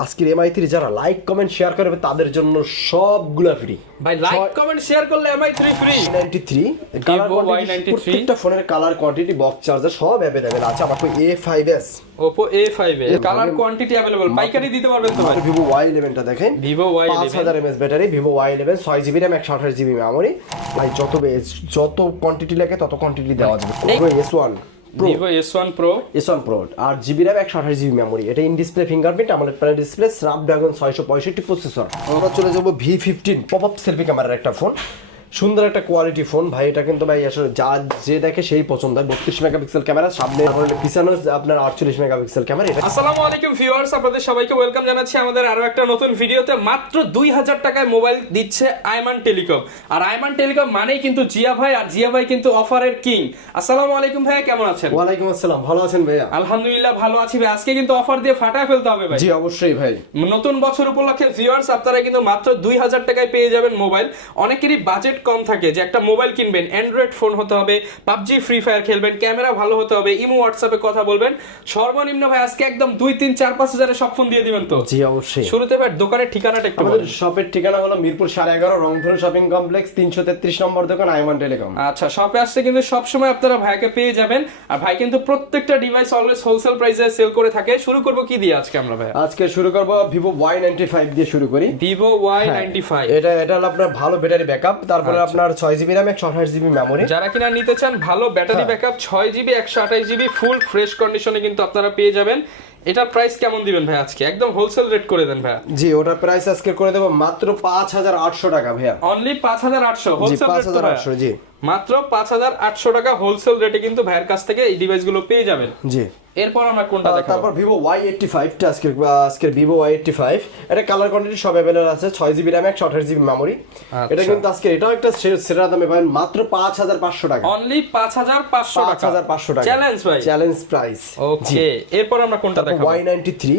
আজকের MI three যারা like comment share করবে তাদের জন্য সবগুলা ফ্রি ভাই লাইক কমেন্ট শেয়ার করলে MI three free ninety three colour quantity প্রত্যেকটা ফোনের কালার কোয়ান্টিটি বক্স চার্জার সব অ্যাভেলেবেল আছে আমার A five S Oppo A five A A colour ভাবে- কোয়ান্টিটি অ্যাভেলেবল পাইকারি দিতে পারবেন তো ভাই। ভিভো ওয়াই ইলেভেনটা দেখেন। Vivo Y11 পাঁচ হাজার MS battery Vivo Y eleven ছয় জিবি র্যাম একশো আঠাশ জিবি মেমোরি ভাই যত বে- যত কোয়ান্টিটি লাগে তত কোয়ান্টিটি দেওয়া যাবে। S one Vivo S one pro S one pro আর জিবি র্যাম একশো আঠাশ জিবি মেমোরি এটা ইন ডিসপ্লে ফিঙ্গারপ্রিন্ট আমাদের প্যানেল ডিসপ্লে স্ন্যাপড্রাগন ছয়শো পঁয়ষট্টি প্রসেসর আমরা চলে যাব V fifteen pop up selfie ক্যামেরার একটা ফোন সুন্দর একটা কোয়ালিটি ফোন ভাই এটা কিন্তু ভাই আসলে যা যে দেখে সেই পছন্দ। হয় বত্রিশ মেগাপিক্সেল ক্যামেরা সামনে পিছনে আপনার আটচল্লিশ মেগাপিক্সেল ক্যামেরা এটা আসসালামু আলাইকুম ভিউয়ার্স আপনাদের সবাইকে ওয়েলকাম জানাচ্ছি আমাদের আরও একটা নতুন ভিডিওতে মাত্র দুই হাজার টাকায় মোবাইল দিচ্ছে আইমান টেলিকম। আর আইমান টেলিকম মানেই কিন্তু জিয়া ভাই আর জিয়া ভাই কিন্তু অফারের কিং আসসালামু আলাইকুম ভাই কেমন আছেন? ওয়ালাইকুম আসসালাম ভালো আছেন ভাইয়া? আলহামদুলিল্লাহ ভালো আছি ভাই। আজকে কিন্তু অফার দিয়ে ফাটায় ফেলতে হবে ভাই। জি অবশ্যই ভাই। নতুন বছর উপলক্ষে ভিউয়ার্স আপনারা কিন্তু মাত্র দুই হাজার টাকায় পেয়ে যাবেন মোবাইল অনেকেরই বাজেট কম থাকে যে একটা মোবাইল কিনবেন অ্যান্ড্রয়েড ফোন হতে হবে পাবজি ফ্রি ফায়ার খেলবেন ক্যামেরা ভালো হতে হবে ইমো হোয়াটসঅ্যাপে কথা বলবেন। সর্বনিম্ন ভাই আজকে একদম দুই তিন চার পাঁচ হাজারে সব ফোন দিয়ে দিবেন তো? জি অবশ্যই। শুরুতে ভাই দোকানের ঠিকানাটা একটু আমাদের। শপের ঠিকানা হলো মিরপুর সাড়ে এগারো রংপুর শপিং কমপ্লেক্স তিনশো তেত্রিশ নম্বর দোকান আইমান টেলিকম আচ্ছা শপে আসছে কিন্তু সবসময় আপনারা ভাইকে পেয়ে যাবেন। আর ভাই কিন্তু প্রত্যেকটা ডিভাইস অলওয়েজ হোলসেল প্রাইসে সেল করে থাকে। শুরু করব কি দিয়ে আজকে আমরা ভাই? আজকে শুরু করব ভিভো ওয়াই নাইনটি ফাইভ দিয়ে শুরু করি। ভিভো ওয়াই নাইনটি ফাইভ এটা এটা হলো আপনার ভালো ব্যাটারি ব্যাকআপ তারপরে আপনার ছয় জিবি র্যাম একশো আঠাশ জিবি মেমোরি যারা কিনা নিতে চান ভালো ব্যাটারি। ব্যাকআপ ছয় জিবি একশো আঠাশ জিবি ফুল ফ্রেশ কন্ডিশনে কিন্তু আপনারা পেয়ে যাবেন। এটা প্রাইস কেমন দিবেন ভাই আজকে? একদম হোলসেল রেট করে দেন ভাই। জি ওটার প্রাইস আজকে করে দেবো মাত্র পাঁচ হাজার আটশো টাকা ভাইয়া। অনলি পাঁচ হাজার আটশো হোলসেল পাঁচ রেট হাজার আটশো জি। মাত্র পাঁচ হাজার আটশো টাকা হোলসেল রেটে কিন্তু ভাইয়ের কাছ থেকে এই ডিভাইসগুলো পেয়ে যাবেন। জি। এরপর আমরা কোনটা দেখাবো? তারপর ভিভো ওয়াই এইটটি ফাইভটা আজকের ভিভো ওয়াই এইটটি ফাইভ এটা কালার কোয়ান্টিটি সব অ্যাভেলেবল আছে ছয় জিবি র্যাম একশো আঠাশ জিবি মেমোরি এটা কিন্তু আজকে এটাও একটা সেরা দামে পাবেন মাত্র পাঁচ হাজার পাঁচশো টাকা। অনলি পাঁচ হাজার পাঁচশো পাঁচ হাজার পাঁচশো টাকা। চ্যালেঞ্জ ভাই। চ্যালেঞ্জ প্রাইস ওকে এরপর আমরা কোনটা দেখাবো? ওয়াই নাইনটি থ্রি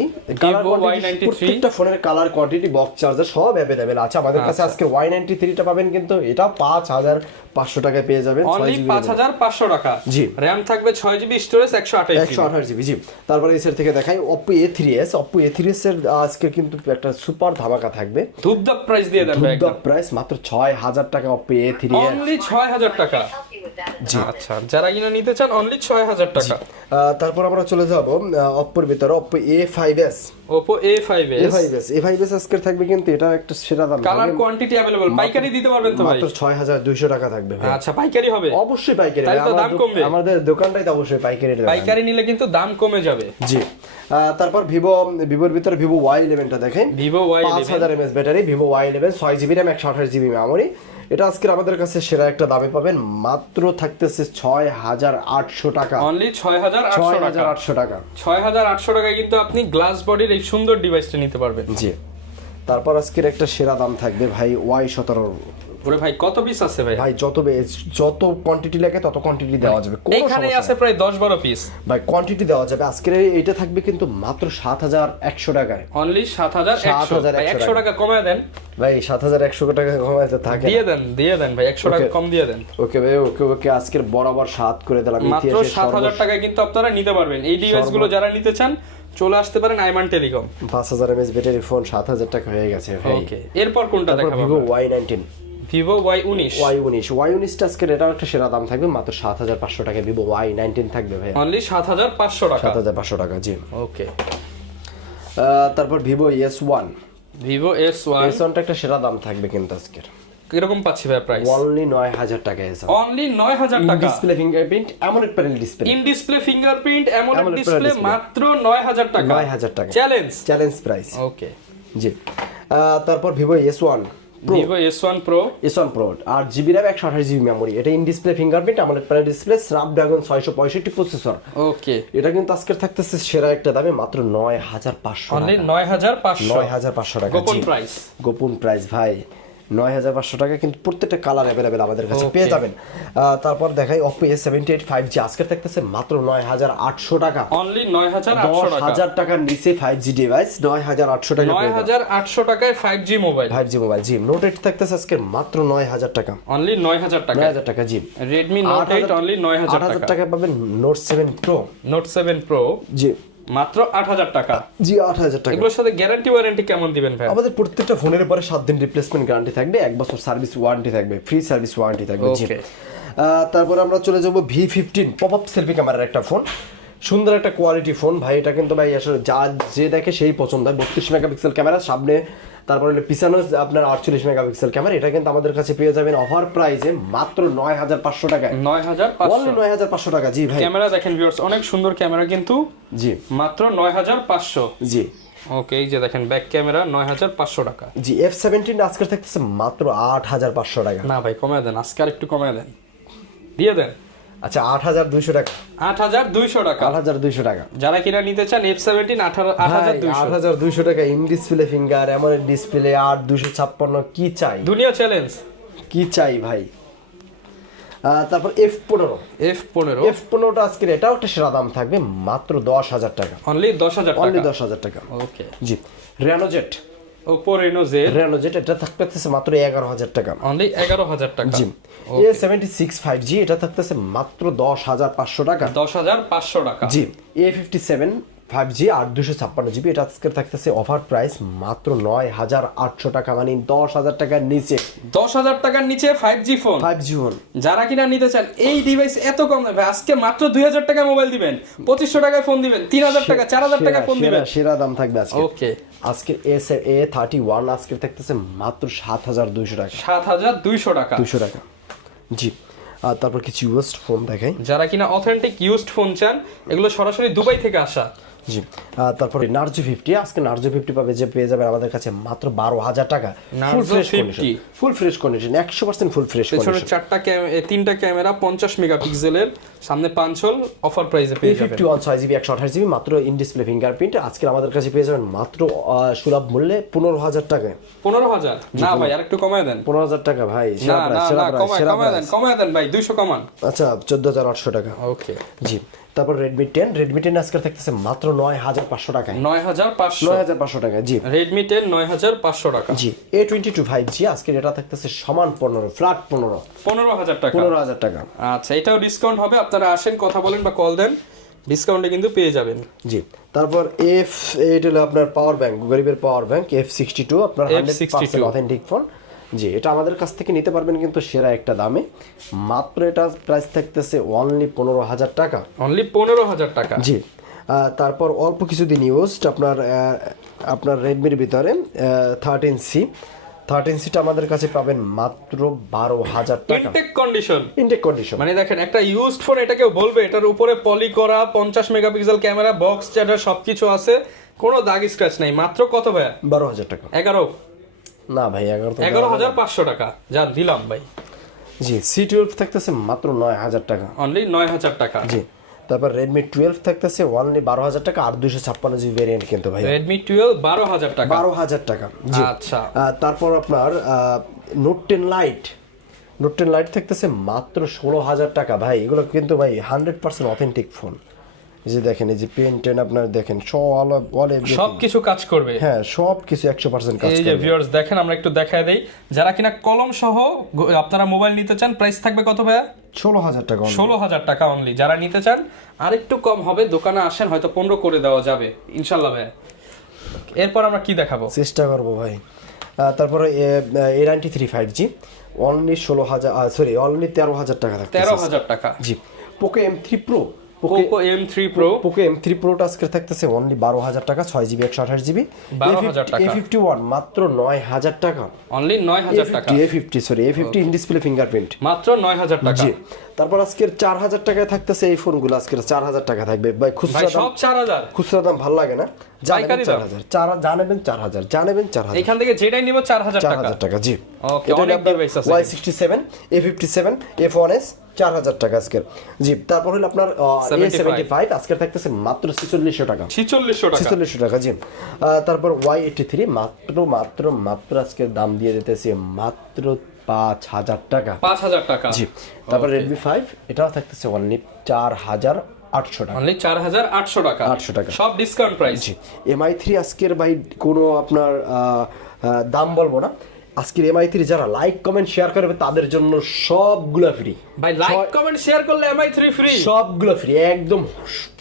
Y93 প্রত্যেকটা ফোনের কালার কোয়ান্টিটি বক্স চার্জার সব অ্যাভেলেবেল আছে। আমাদের কাছে আজকে ওয়াই নাইনটি থ্রিটা পাবেন কিন্তু এটা পাঁচ হাজার পাঁচশো টাকায় পেয়ে যাবেন অনলি জিবি পাঁচ হাজার পাঁচশো টাকা। জি। র্যাম থাকবে ছয় জিবি স্টোরেজ একশো আঠাশ একশো আঠাশ জিবি জি। তারপরে এই সেট থেকে দেখাই Oppo A three S Oppo A three S এর আজকে কিন্তু একটা সুপার ধামাকা থাকবে। ধূপধাপ প্রাইস দিয়ে দেন ভাই প্রাইস মাত্র ছয় হাজার টাকা Oppo A three S only ছয় হাজার টাকা। জি আচ্ছা। যারা কিনা নিতে চান অনলি ছয় হাজার টাকা। তারপর আমরা চলে যাব অপ্পোর ভিতরে Oppo A five S Oppo A five A five S A five S আজকে থাকবে কিন্তু এটা একটা সেরা দাম। কালার কোয়ান্টিটি অ্যাভেলেবল পাইকারি দিতে পারবেন তো ভাই? মাত্র ছয় হাজার দুইশো টাকা থাকবে ভাই। আচ্ছা পাইকারি হবে? অবশ্যই পাইকারি তাহলে তো দাম কমবে। আমাদের দোকানটাই তো অবশ্যই পাইকারি পাইকারি নিলে কিন্তু দাম কমে যাবে। জি। তারপর ভিভো ভিভোর ভিতরে ভিভো ওয়াই ইলেভেনটা দেখেন। ভিভো ওয়াই পাঁচ হাজার MS battery Vivo Y eleven ছয় জিবি র্যাম একশো আঠাশ জিবি মেমোরি এটা আজকে আমাদের কাছে সেরা একটা দামে পাবেন মাত্র থাকতেছে ছয় হাজার আটশো টাকা। অনলি ছয় হাজার ছয় হাজার আটশো টাকা। ছয় হাজার আটশো টাকায় কিন্তু আপনি গ্লাস বডির এই সুন্দর ডিভাইসটা নিতে পারবেন। জি। তারপর আজকের একটা সেরা দাম থাকবে ভাই ওয়াই সতেরো। ওরে ভাই কত পিস আছে ভাই? ভাই যত যত কোয়ান্টিটি লাগে তত কোয়ান্টিটি দেওয়া যাবে। কোনো এখানে আছে প্রায় দশ বারো পিস ভাই কোয়ান্টিটি দেওয়া যাবে। আজকের এইটা থাকবে কিন্তু মাত্র সাত হাজার একশো টাকায়। অনলি সাত হাজার একশো। 7,100 একশো টাকা। কমায় দেন। ভাই সাত হাজার একশো টাকা কমাইতে থাকে দিয়ে দেন দিয়ে দেন ভাই একশো টাকা কম দিয়ে দেন। ওকে ভাই ওকে ওকে আজকের বরাবর সাত করে দিলাম মাত্র ইতিহাসের সাত হাজার সর্ব- টাকায় কিন্তু আপনারা নিতে পারবেন। এই ডিভাইসগুলো যারা নিতে চান চলে আসতে পারেন আইমান টেলিকম পাঁচ হাজার এমএস ব্যাটারি ফোন সাত হাজার টাকা হয়ে গেছে ভাই। ওকে এরপর কোনটা দেখাবো Vivo Y nineteen Vivo Y উনিশ। ওয়াই উনিশ। ওয়াই উনিশটা আজকের এটাও একটা সেরা দাম থাকবে মাত্র সাত হাজার পাঁচশো টাকা ভিভো ওয়াই নাইনটিন থাকবে ভাই অনলি সাত হাজার পাঁচশো টাকা। সাত হাজার পাঁচশো টাকা জি। ওকে তারপর Vivo S one Vivo S one S ওয়ানটা একটা সেরা দাম থাকবে কিন্তু আজকের। কীরকম পাচ্ছি ভাই প্রাইস অনলি নয় হাজার টাকা এস অনলি নয় হাজার টাকা। ডিসপ্লে ফিঙ্গারপ্রিন্ট এক panel display in display fingerprint এমন ডিসপ্লে মাত্র নয় হাজার টাকা। নয় হাজার টাকা। চ্যালেঞ্জ চ্যালেঞ্জ প্রাইস ওকে জি। তারপর Vivo S one Vivo S one pro S আর জিবি মেমোরি এটা ইন ডিসপ্লে ফিঙ্গারপ্রিন্ট আমাদের প্যানেল ডিসপ্লে স্ন্যাপড্রাগন ছয়শো পঁয়ষট্টি প্রসেসর ওকে এটা কিন্তু আজকের থাকতেছে সেরা একটা দামে মাত্র নয় হাজার পাঁচশো অনলি নয় হাজার পাঁচশো। নয় হাজার পাঁচশো টাকা গোপন। প্রাইস গোপন প্রাইস ভাই। নয় হাজার পাঁচশো টাকা কিন্তু প্রত্যেকটা কালার অ্যাভেলেবেল আমাদের কাছে পেয়ে যাবেন। তারপর দেখাই Oppo A seventy eight five G আজকের থাকতেছে মাত্র নয় হাজার আটশো টাকা। অনলি নয় হাজার দশ হাজার টাকার নিচে ফাইভ জি ডিভাইস নয় হাজার আটশো টাকা নয় হাজার আটশো টাকায় five G mobile five G mobile G note eight থাকতেছে আজকে মাত্র নয় হাজার টাকা। অনলি নয় হাজার টাকা। নয় হাজার টাকা জি রেডমি নোট এইট অনলি নয় হাজার টাকা। পাবেন note seven pro note seven pro জি মাত্র আট হাজার টাকা। জি আট হাজার টাকা। এগুলোর সাথে গ্যারান্টি ওয়ারেন্টি কেমন দিবেন ভাই? আমাদের প্রত্যেকটা ফোনের পরে সাত দিন রিপ্লেসমেন্ট গ্যারান্টি থাকবে এক বছর সার্ভিস ওয়ারেন্টি থাকবে ফ্রি সার্ভিস ওয়ারেন্টি থাকবে. আহ, তারপরে আমরা চলে যাব V fifteen pop up selfie ক্যামেরার একটা ফোন সুন্দর একটা কোয়ালিটি ফোন ভাই এটা কিন্তু ভাই আসলে যা যে দেখে সেই পছন্দ। হয় বত্রিশ মেগাপিক্সেল ক্যামেরা সামনে তারপরে হলো পিছনে আপনার আটচল্লিশ মেগাপিক্সেল ক্যামেরা এটা কিন্তু আমাদের কাছে পেয়ে যাবেন অফার প্রাইসে মাত্র নয় হাজার পাঁচশো টাকায়। নয় হাজার অনলি নয় হাজার পাঁচশো টাকা জি ভাই। ক্যামেরা দেখেন ভিউয়ার্স অনেক সুন্দর ক্যামেরা কিন্তু জি। মাত্র নয় হাজার পাঁচশো। জি। ওকে এই যে দেখেন ব্যাক ক্যামেরা নয় হাজার পাঁচশো টাকা। জি এফ সেভেন্টিন আজকে থাকতেছে মাত্র আট হাজার পাঁচশো টাকা। না ভাই কমায় দেন আজকে আর একটু কমায় দেন। দিয়ে দেন। আচ্ছা আট হাজার দুইশো টাকা। আট হাজার দুইশো টাকা। আট হাজার দুইশো টাকা। যারা কিনা নিতে চান এফ সেভেন্টিন আট হাজার দুইশো। আট হাজার দুইশো টাকা ইন ডিসপ্লে ফিঙ্গার এমন ডিসপ্লে আট দুশো ছাপ্পান্ন কি চাই? দুনিয়া চ্যালেঞ্জ কি চাই ভাই? তারপর এফ পনেরো। এফ পনেরো। এফ পনেরোটা আজকের এটাও একটা সেরা দাম থাকবে মাত্র দশ হাজার টাকা। অনলি দশ হাজার অনলি টাকা। দশ হাজার টাকা। ওকে জি। Reno Z Oppo Reno Z. এটা থাকতেছে মাত্র এগারো হাজার টাকা। অনলি এগারো হাজার টাকা। জি। A seventy six five G এটা থাকতেছে মাত্র দশ হাজার পাঁচশো টাকা। দশ হাজার পাঁচশো টাকা। জি। A fifty seven five G আর দুশো ছাপ্পান্ন জিবি এটা আজকে থাকতেছে অফার প্রাইস মাত্র নয় হাজার আটশো টাকা মানে দশ হাজার টাকার নিচে। দশ হাজার টাকার নিচে five G phone five G phone যারা কিনা নিতে চান এই ডিভাইস এত কম দামে আজকে মাত্র দুই হাজার টাকা মোবাইল দিবেন পঁচিশশো টাকায় ফোন দিবেন তিন হাজার টাকা চার হাজার টাকা ফোন দিবেন। সেরা দাম থাকবে আজকে। ওকে। আজকের এস এ থার্টি ওয়ান আজকে থাকতেছে মাত্র সাত হাজার দুইশো টাকা। সাত হাজার দুইশো টাকা। দুশো টাকা। জি। আর তারপর কিছু ইউএসড ফোন দেখাই। যারা কিনা অথেন্টিক ইউজড ফোন চান এগুলো সরাসরি দুবাই থেকে আসা। জি। তারপরে নার্জো ফিফটি আজকে নার্জো ফিফটি পাবে যে পেয়ে যাবেন আমাদের কাছে মাত্র বারো হাজার টাকা। Full fresh condition full fresh condition একশো পার্সেন্ট ফুল ফ্রেশ কন্ডিশন চারটা তিনটা ক্যামেরা পঞ্চাশ মেগাপিক্সেলের সামনে পাঁচ হল অফার প্রাইসে পেয়ে যাবেন। ফিফটি ওয়ান ছয় জিবি একশো আঠাশ জিবি মাত্র ইন ডিসপ্লে ফিঙ্গারপ্রিন্ট আজকে আমাদের কাছে পেয়ে যাবেন মাত্র সুলভ মূল্যে পনেরো হাজার টাকায়। পনেরো হাজার? না ভাই আর একটু কমায় দেন। পনেরো হাজার টাকা ভাই না সেরা প্রাইস সেরা প্রাইস কমায় দেন কমায় দেন ভাই দুইশো কমান। আচ্ছা চোদ্দ হাজার আটশো টাকা। ওকে জি। তারপর রেডমি টেন রেডমি টেন আজকে থাকতেছে মাত্র নয় হাজার পাঁচশো টাকায়। নয় হাজার পাঁচশো। নয় হাজার পাঁচশো টাকা জি। রেডমি টেন নয় হাজার পাঁচশো টাকা। জি A twenty two five G আজকে এটা থাকতেছে সমান পনেরো ফ্ল্যাট পনেরো। পনেরো হাজার টাকা। পনেরো হাজার টাকা। আচ্ছা এটাও ডিসকাউন্ট হবে। আপনারা আসেন কথা বলেন বা কল দেন ডিসকাউন্টে কিন্তু পেয়ে যাবেন। জি তারপর এফ এইটা হলো আপনার পাওয়ার ব্যাংক গরিবের power bank F sixty two আপনার হান্ড্রেড পার্সেন্ট অথেন্টিক ফোন জি এটা আমাদের কাছ থেকে নিতে পারবেন কিন্তু সেরা একটা দামে। মাত্র এটা প্রাইস থাকতেছে অনলি পনেরো হাজার টাকা। অনলি পনেরো হাজার টাকা। জি তারপর অল্প কিছুদিন ইউজড আপনার আপনার রেডমির ভিতরে থার্টিন সি থার্টিন সিটা আমাদের কাছে পাবেন মাত্র বারো হাজার টাকা। ইনটেক কন্ডিশন ইনটেক কন্ডিশন মানে দেখেন একটা ইউজড ফোন এটা কেউ বলবে এটার উপরে পলি করা পঞ্চাশ মেগাপিক্সেল ক্যামেরা বক্স চার্জার সবকিছু আছে। কোনো দাগ স্ক্র্যাচ নাই। মাত্র কত ভাইয়া? বারো হাজার টাকা। এগারো। না ভাই এগারো এগারো হাজার পাঁচশো টাকা। যা দিলাম ভাই। জি সি টুয়েলভ থাকতেছে মাত্র নয় হাজার টাকা। অনলি নয় হাজার টাকা। জি তারপর রেডমি টুয়েলভ থাকতেছে অনলি বারো হাজার টাকা আর দুশো ছাপ্পান্ন জিবি ভ্যারিয়েন্ট কিন্তু ভাই। রেডমি টুয়েলভ বারো হাজার টাকা। বারো হাজার টাকা জি। আচ্ছা। তারপর আপনার note ten lite note ten lite থাকতেছে মাত্র ষোলো হাজার টাকা। ভাই এগুলো কিন্তু ভাই হান্ড্রেড পার্সেন্ট অথেন্টিক ফোন যে দেখেন এই যে পেন টেন আপনার দেখেন সব অল অল সবকিছু কাজ করবে। হ্যাঁ সব কিছু একশো পার্সেন্ট কাজ এই যে করবে। ভিউয়ার্স দেখেন আমরা একটু দেখায় দেই। যারা কিনা কলম সহ আপনারা মোবাইল নিতে চান প্রাইস থাকবে কত ভাইয়া? ষোলো হাজার টাকা ষোলো হাজার টাকা অনলি যারা নিতে চান আর একটু কম হবে দোকানে আসেন হয়তো পনেরো করে দেওয়া যাবে। ইনশাল্লাহ ভাইয়া। এরপর আমরা কি দেখাবো? চেষ্টা করব ভাই। তারপরে A ninety three five G only ষোলো হাজার সরি অনলি তেরো হাজার টাকা তেরো হাজার টাকা। জি। Poco M three pro Poco M three pro Poco M three প্রোটা আজকে থাকতেছে অনলি বারো হাজার টাকা ছয় জিবি একশো আঠাশ জিবি 12,000 টাকা। ফিফটি ওয়ান মাত্র নয় হাজার টাকা। অনলি নয় হাজার টাকা। A fifty sorry A fifty in display fingerprint মাত্র নয় হাজার টাকা। জি। তারপর আজকের চার হাজার টাকায় থাকতেছে এই ফোনগুলো আজকের চার হাজার টাকা থাকবে। ভাই খুচরা দাম সব চার হাজার। খুচরা দাম ভালো লাগে না? জানেবেন চার হাজার। চার জানেবেন চার হাজার। জানেবেন চার হাজার। এখান থেকে যেটাই নিব চার হাজার চার হাজার টাকা জি। অনেক আছে। Y sixty seven A fifty seven F one S চার হাজার টাকা আজকের। জি তারপর হলো আপনার সেভেন্টি ফাইভ আজকের থাকতেছে মাত্র ছিচল্লিশশো টাকা। ছিচল্লিশশো টাকা। ছিচল্লিশশো টাকা জি। তারপর ওয়াই এইটি থ্রি মাত্র মাত্র মাত্র আজকের দাম দিয়ে দিতেছি মাত্র পাঁচ হাজার টাকা। পাঁচ হাজার টাকা। জি তারপর রেডমি ফাইভ এটাও থাকতেছে অনলি চার হাজার আটশো টাকা। অনলি চার হাজার আটশো টাকা। 800 টাকা। সব ডিসকাউন্ট প্রাইস জি এমআই থ্রি আজকের ভাই কোনো আপনার দাম বলব না। আজকের এমআই যারা লাইক কমেন্ট শেয়ার করবে তাদের জন্য সবগুলো ফ্রি ভাই লাইক কমেন্ট শেয়ার করলে এমআই থ্রি ফ্রি সবগুলো ফ্রি একদম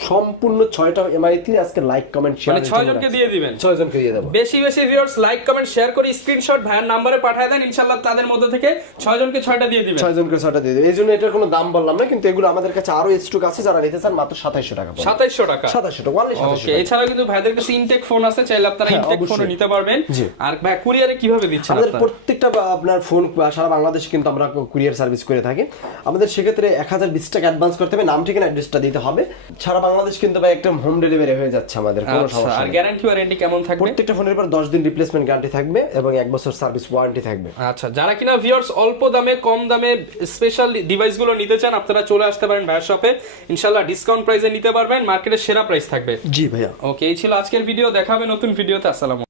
সম্পূর্ণ ছয়টা এমআই থ্রি আজকে লাইক কমেন্ট শেয়ার মানে ছয় জনকে দিয়ে দিবেন। ছয় জনকে দিয়ে দেবো। বেশি বেশি ভিউয়ার্স লাইক কমেন্ট শেয়ার করে স্ক্রিনশট ভাইয়ের নাম্বারে পাঠিয়ে দেন ইনশাআল্লাহ তাদের মধ্যে থেকে ছয় জনকে ছয়টা দিয়ে দিবেন। ছয় জনকে ছয়টা দিয়ে দেবো। এই জন্য এটার কোনো দাম বললাম না কিন্তু এগুলো আমাদের কাছে আরও স্টক আছে যারা নিতে চান মাত্র সাতাইশশো টাকা সাতাইশশো টাকা। সাতাশশো টাকা অনলি সাতাশশো ওকে এছাড়া কিন্তু ভাইদের কাছে ইনটেক ফোন আছে চাইলে আপনারা হ্যাঁ, ইনটেক অবশ্যই। নিতে পারবেন। আর ভাই কুরিয়ারে কীভাবে দিচ্ছেন আপনারা? প্রত্যেকটা আপনার ফোন সারা বাংলাদেশ কিন্তু আমরা কুরিয়ার সার্ভিস করে থাকি। আমাদের সেক্ষেত্রে এক হাজার বিশ টাকা অ্যাডভান্স করতে হবে নাম ঠিকানা অ্যাড্রেসটা দিতে হবে। সারা বাংলাদেশ কিন্তু ভাই একটা হোম ডেলিভারি হয়ে যাচ্ছে আমাদের কোনো আচ্ছা, সমস্যা আর গ্যারান্টি ওয়ারেন্টি কেমন থাকবে? প্রত্যেকটা ফোনের পর দশ দিন রিপ্লেসমেন্ট গ্যারান্টি থাকবে এবং এক বছর সার্ভিস ওয়ারেন্টি থাকবে। আচ্ছা যারা কিনা ভিউয়ার্স অল্প দামে কম দামে স্পেশাল ডিভাইসগুলো নিতে চান আপনারা চলে আসতে পারেন ভাইয়ের শপে ইনশাআল্লাহ ডিসকাউন্ট প্রাইসে নিতে পারবেন মার্কেটের সেরা প্রাইস থাকবে। জি ভাইয়া। ওকে এই ছিল আজকের ভিডিও দেখাবে নতুন ভিডিওতে আসসালাম